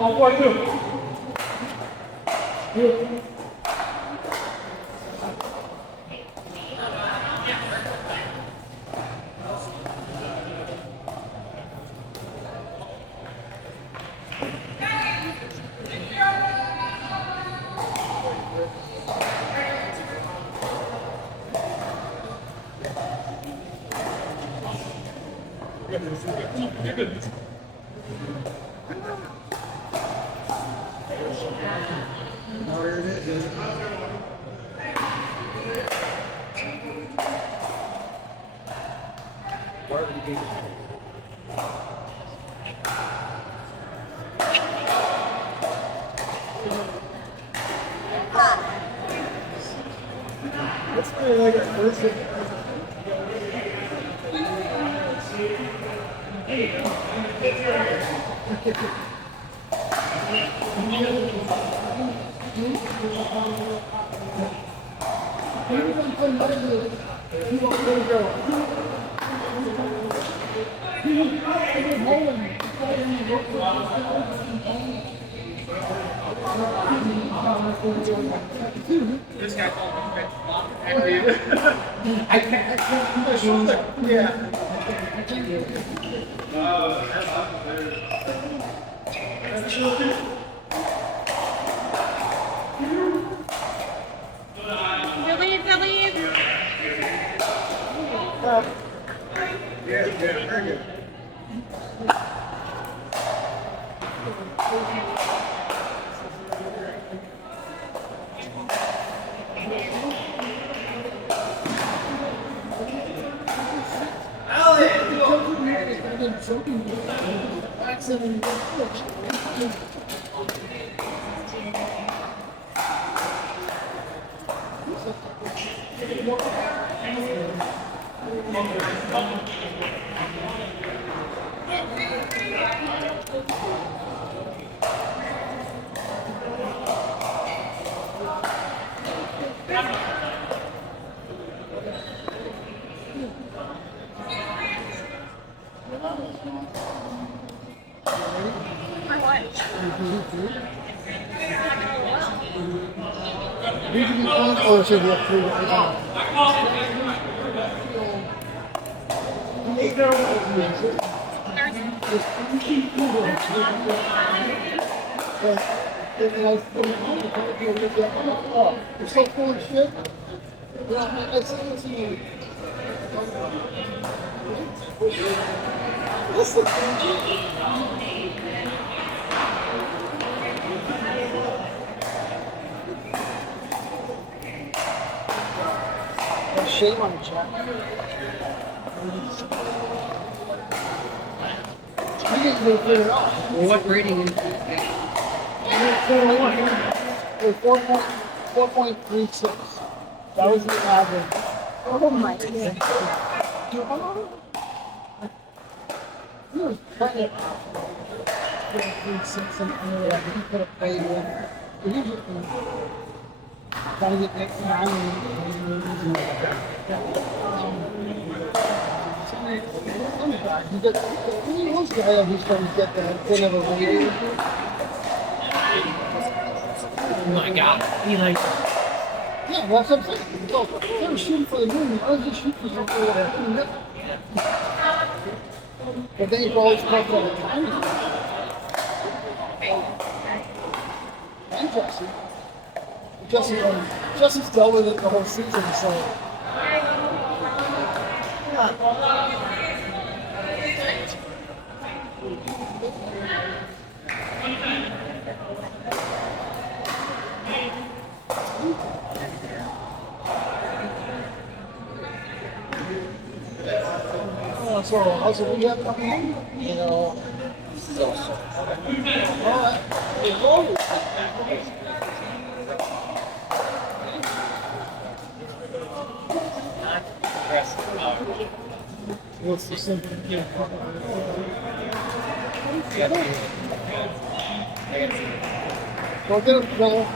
I'll work too. Let's play like a person. This guy told me I can't my shoulder. Yeah. Delete. Yeah, very good. Oh, it should be up 3. You're so full of shit. I said it to you. Listen. Shame on the chat. You didn't even clear it off. Well, what rating is it? 4.36. That was the average. Oh my God. He was kind of 4.36 and he could have played with. He was trying to get next time. He was the guy who's trying to get the thing of a radio. Oh my God. He like. Yeah, that's what I'm saying. So, they were shooting for the moon. I was just shooting for something. But then you always talk about the time. And Jesse. Jesse's dealt with it the whole season, so. So, how's the rehab coming in? You know, so. All right. What's the simple? Go get him, Phil.